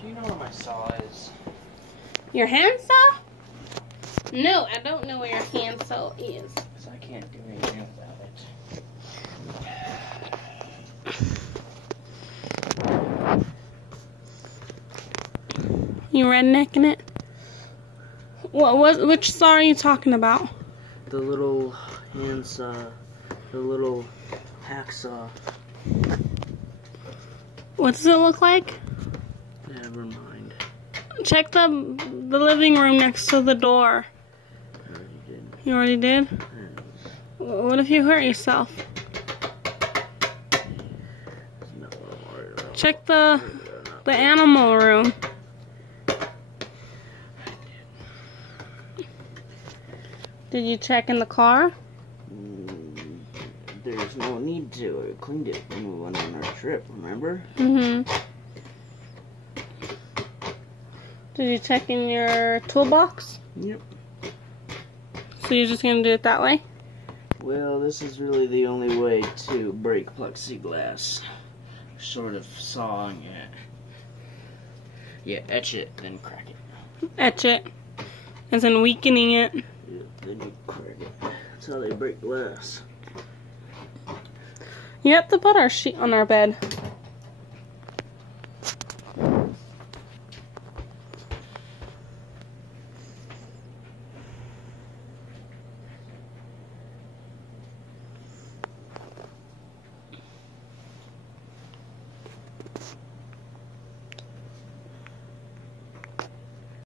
Do you know where my saw is? Your handsaw? No, I don't know where your handsaw is. Because I can't do anything without it. You rednecking it? Which saw are you talking about? The little handsaw, the little hacksaw. What does it look like? Never mind. Check the living room next to the door. I already did. You already did? What if you hurt yourself? Check the animal room. Did you check in the car? There's no need to. I cleaned it when we went on our trip, remember? Mm-hmm. Did you check in your toolbox? Yep. So you're just gonna do it that way? Well, this is really the only way to break plexiglass. Sort of sawing it. Yeah, etch it, then crack it. Etch it. As in weakening it. Yeah, then you crack it. That's how they break glass. You have to put our sheet on our bed.